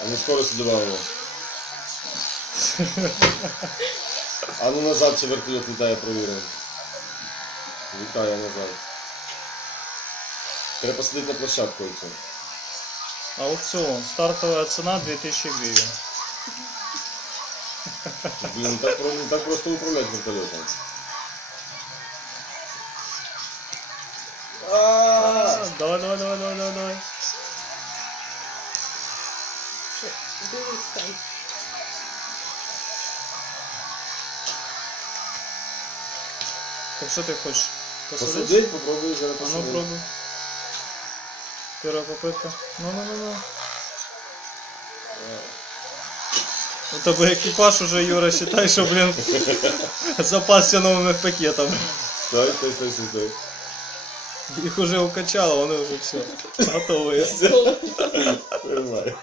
А ну скорость добавила. А ну назад чи вертольот літає, провіримо. Літає назад. Треба посадити на площадку оцю. Аукцион. Стартовая цена 2000 гривен. Блін, ну так, про- так просто управляти вертольотом. Давай, давай, давай, давай, давай, давай. Так что ты хочешь? Посадить? Попробуй зараз А ну посадити. пробуй. Первая попытка. Ну, ну, ну, ну. У тебе екіпаж уже, Юра, считай, що, блін, запасся новими пакетами. Стой, стой, стой, стой, Їх уже укачало, вони вже все, готові. Нормально.